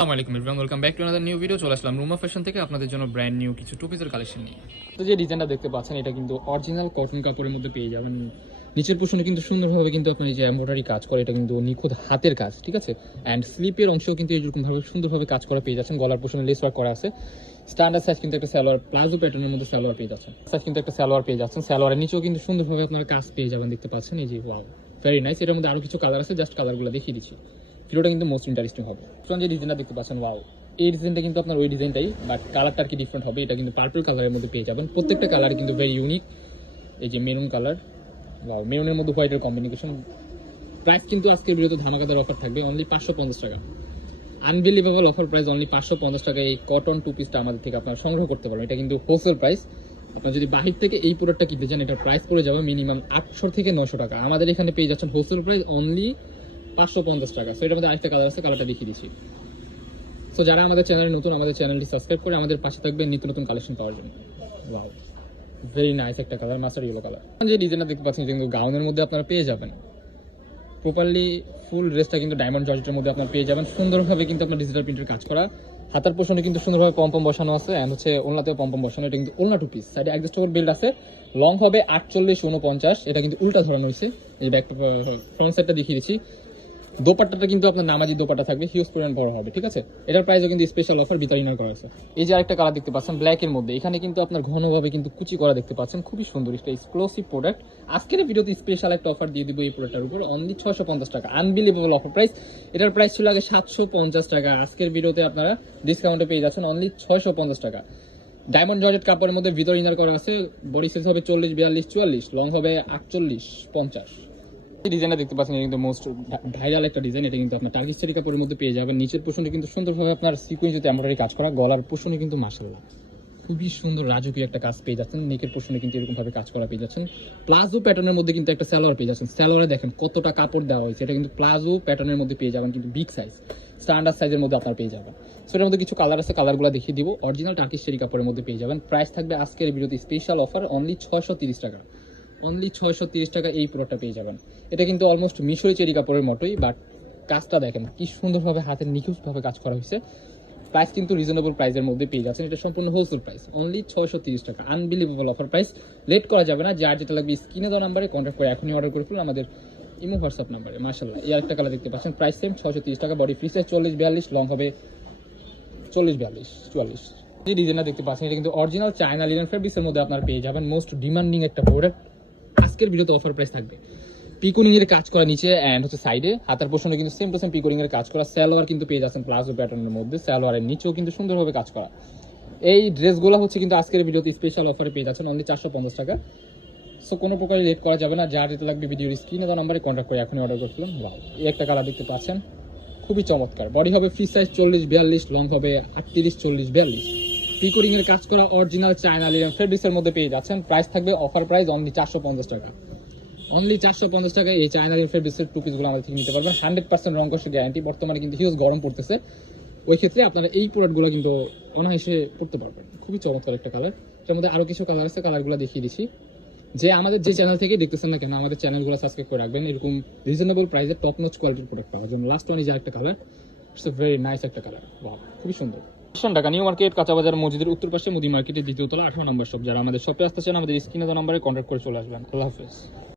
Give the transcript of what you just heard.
আসসালামু আলাইকুম এভরিওয়ান কিন্তু কাজ নিখুঁত হাতের কাজ, ঠিক আছে? সুন্দরভাবে কাজ করা পেয়ে যাচ্ছেন। গলার পোষণে লেস ওয়ার্ক করা আছে। স্ট্যান্ডার্ড সাইজ কিন্তু একটা সালোয়ার প্লাজো প্যাটার্নের মধ্যে সালোয়ার পেয়ে যাচ্ছেন। সাইজ কিন্তু একটা সালোয়ার পেয়ে যাচ্ছেন। সালোয়ারের নিচেও কিন্তু সুন্দরভাবে আপনারা কাজ পেয়ে যাবেন, দেখতে পাচ্ছেন। এই যে ভেরি নাইস এটার মধ্যে আরও কিছু কালার আছে জাস্ট কালারগুলো দেখিয়ে দিচ্ছি। ভিডিওটা কিন্তু মোস্ট ইন্টারেস্টিং হবে। যে ডিজাইনটা দেখতে পাচ্ছেন ওয়াও এই ডিজাইনটা কিন্তু আপনার ওই ডিজাইনটাই বাট কালারটা আর কি ডিফারেন্ট হবে, এটা কিন্তু পার্পল কালারের মধ্যে পেয়ে যাবেন। প্রত্যেকটা কালার কিন্তু ভেরি ইউনিক এই যে মেরুন কালার ওয়াও মেরুনের মধ্যে হোয়াইটের কম্বিনেশন প্রাইস কিন্তু আজকের ভিডিওতে ধামাকাদার অফার থাকবে অনলি পাঁচশো পঞ্চাশ টাকা। আনবিলিভেবল অফার প্রাইস অনলি পাঁচশো পঞ্চাশ টাকা এই কটন টু পিসটা আমাদের থেকে আপনারা সংগ্রহ করতে পারবেন। এটা কিন্তু হোলসেল প্রাইস আপনার যদি বাহির থেকে এই প্রোডাক্টটা কিনতে চান, এটার প্রাইস পড়ে যাবে মিনিমাম আটশো থেকে নশো টাকা। আমাদের এখানে পেয়ে যাচ্ছেন হোলসেল প্রাইস অনলি পাঁচশো পঞ্চাশ টাকা। সো এটার মধ্যে আরেকটা কালার আছে কালারটা দেখিয়ে দিচ্ছি। সো যারা আমাদের চ্যানেলে নতুন, আমাদের চ্যানেলটি সাবস্ক্রাইব করে আমাদের পাশে থাকবে নিত্য নতুন কালেকশন পাওয়ার জন্য। ভেরি নাইস একটা কালার মাস্টার ইয়েলো কালার যে ডিজাইনটা দেখতে পাচ্ছেন কিন্তু গাউনের মধ্যে আপনারা পেয়ে যাবেন। প্রপারলি ফুল ড্রেসটা কিন্তু ডায়মন্ড জর্জেটের মধ্যে আপনার পেয়ে যাবেন। সুন্দরভাবে কিন্তু আপনার ডিজিটাল প্রিন্টের কাজ করা। হাতার পোষণে কিন্তু সুন্দরভাবে পম্পম বসানো আছে অ্যান্ড হচ্ছে ওলনাতেও পম্পম বসানো। এটা কিন্তু ওলনা টু পিস সাইডে অ্যাডজাস্টেবল বেল্ট আছে। লং হবে আটচল্লিশ উনপঞ্চাশ। এটা কিন্তু উল্টা ধরানো হয়েছে। এই ব্যাক ফ্রন্ট সাইডটা দেখিয়ে দিচ্ছি। দোপাট্টাটা কিন্তু আপনার নামাজি দোপাট্টা থাকবে হিউজ পরিমাণ বড় হবে, ঠিক আছে? এটার প্রাইসও কিন্তু স্পেশাল অফার বিতরণ করা হয়েছে এই যে আরেকটা কালার দেখতে পাচ্ছেন ব্ল্যাক এর মধ্যে, এখানে কিন্তু আপনার ঘনভাবে কিন্তু কুচি করা দেখতে পাচ্ছেন, খুবই সুন্দর একটা এক্সক্লুসিভ প্রোডাক্ট আজকের ভিডিওতে স্পেশাল একটা অফার দিয়ে দিব এই প্রোডাক্টের উপর অনলি ছশো পঞ্চাশ টাকা আনবিলিভেবল অফার প্রাইস এটার প্রাইস ছিল আগে সাতশো পঞ্চাশ টাকা, আজকের ভিডিওতে আপনারা ডিসকাউন্টে পেয়ে যাচ্ছেন অনলি ছয়শো পঞ্চাশ টাকা। ডায়মন্ড জর্জেট কাপড়ের মধ্যে ভিতর ইনার করা আছে বডি সাইজ হবে চল্লিশ, বিয়াল্লিশ, চুয়াল্লিশ লং হবে আটচল্লিশ, পঞ্চাশ। ডিজাইনটা দেখতে পাচ্ছেন কিন্তু মোস্ট ভাইরাল একটা ডিজাইন এটা কিন্তু আপনার টার্কিশ চেরি কাপড়ের মধ্যে পেয়ে যাবেন। নিচের পোষণে কিন্তু সুন্দরভাবে আপনার সিকুয়েন্সিতে এমব্রয়ডারি কাজ করা, গলার পোষণে কিন্তু মাসাল্লাহ খুবই সুন্দর রাজকীয় একটা কাজ পেয়ে যাচ্ছেন নেকের পোষণে কিন্তু এরকম ভাবে কাজ করা পেয়ে যাচ্ছেন। প্লাজো প্যাটার্নের মধ্যে কিন্তু একটা সালোয়ার পেয়ে যাচ্ছেন। সালোয়ারে দেখেন কতটা কাপড় দেওয়া হয়েছে, এটা কিন্তু প্লাজো প্যাটার্নের মধ্যে পেয়ে যাবেন, কিন্তু বিগ সাইজ স্ট্যান্ডার্ড সাইজের মধ্যে আপনার পেয়ে যাবেন। সো এটার মধ্যে কিছু কালার আছে কালারগুলো দেখিয়ে দিব। অরিজিনাল টার্কিশ চেরি কাপড়ের মধ্যে পেয়ে যাবেন। প্রাইস থাকবে আজকের ভিডিওতে স্পেশাল অফার অনলি ছয়শো তিরিশ টাকা। অনলি ছয়শো তিরিশ টাকা এই প্রোডাক্টটা পেয়ে যাবেন। এটা কিন্তু অলমোস্ট মিশরি চেরি কাপড়ের মতোই বাট কাজটা দেখেন কি সুন্দরভাবে হাতের নিখুঁতভাবে কাজ করা হয়েছে। প্রাইস কিন্তু রিজনেবল প্রাইসের মধ্যে পেয়ে যাচ্ছেন, এটা সম্পূর্ণ হোলসেল প্রাইস অনলি ছয়শো তিরিশ টাকা আনবিলিভেবল অফার প্রাইস লেট করা যাবে না, যার যেটা লাগবে স্ক্রিনে দেওয়া নাম্বারে কন্ট্যাক্ট করে এখনই অর্ডার করে ফেলুন আমাদের ইমো হোয়াটসঅ্যাপ নাম্বারে মার্শাল্লাহ এই একটা কালার দেখতে পাচ্ছেন প্রাইস সেম ছয়শো তিরিশ টাকা বডি ফ্রি সাইজ চল্লিশ, বিয়াল্লিশ লং হবে চল্লিশ, বিয়াল্লিশ, চুয়াল্লিশ। যে ডিজাইনটা দেখতে পাচ্ছেন, এটা কিন্তু অরিজিনাল চায়না লিনেন ফেব্রিক্সের মধ্যে আপনার পেয়ে যাবেন মোস্ট ডিমান্ডিং একটা প্রোডাক্ট আজকের ভিডিওতে অফার প্রাইস থাকবে। পিকোনিং এর কাজ করা নিচে এন্ড হচ্ছে সাইডে হাতার পোষণে কিন্তু সেম টু সেম পিকোনিং এর কাজ করা। সালোয়ার কিন্তু পেয়ে যাচ্ছেন প্লাজো প্যাটার্নের মধ্যে। সালোয়ারের নিচেও কিন্তু সুন্দরভাবে কাজ করা। এই ড্রেসগুলো হচ্ছে কিন্তু আজকের ভিডিওতে স্পেশাল অফারে পেয়ে যাচ্ছেন। অনলি চারশো পঞ্চাশ টাকা। সো কোনো প্রকারে লেট করা যাবে না। যা যেতে লাগবে ভিডিওর স্ক্রিনে দেওয়া নাম্বারে কন্ট্যাক্ট করে এখনই অর্ডার করে ফেলুন এই একটা কালার দেখতে পাচ্ছেন। খুবই চমৎকার। বডি হবে ফ্রি সাইজ চল্লিশ, বিয়াল্লিশ লং হবে আটত্রিশ, চল্লিশ, বিয়াল্লিশ। পিকোরিং এর কাজ করা অরিজিনাল চায়না লিনেন ফেব্রিক্সের মধ্যে পেয়ে যাচ্ছেন। প্রাইস থাকবে অফার প্রাইস অনলি চারশো পঞ্চাশ টাকা। অনলি চারশো পঞ্চাশ টাকা এই চায়না ফেব্রিক্সের টু পিসগুলো আমাদের থেকে নিতে পারবেন। হান্ড্রেড পার্সেন্ট রং গ্যারান্টি বর্তমানে কিন্তু হিউজ গরম পড়তেছে। ওই ক্ষেত্রে আপনারা এই প্রোডাক্টগুলো কিন্তু অনায়াসে পড়তে পারবেন। খুবই চমৎকার একটা কালারের মধ্যে আরও কিছু কালার আছে। কালারগুলো দেখিয়ে দিচ্ছি। যে আমাদের যে চ্যানেল থেকে দেখতেছেন না কেন, আমাদের চ্যানেলগুলো সাবস্ক্রাইব করে রাখবেন। এরকম রিজনেবল প্রাইসে টপ নোচ কোয়ালিটির প্রোডাক্ট পাওয়ার জন্য। লাস্ট ওয়ান যে একটা colour it's a very nice একটা কালার খুবই সুন্দর। ঢাকা নিউ মার্কেট কাঁচা বাজার মসজিদের উত্তর পাশে মুদি মার্কেটের দ্বিতীয় তলা, আঠারো নম্বর শপ। যারা আমাদের শপে আসতে চান, আমাদের স্ক্রিনে নাম্বারে কন্ট্যাক্ট করে চলে আসবেন। আল্লাহ হাফেজ।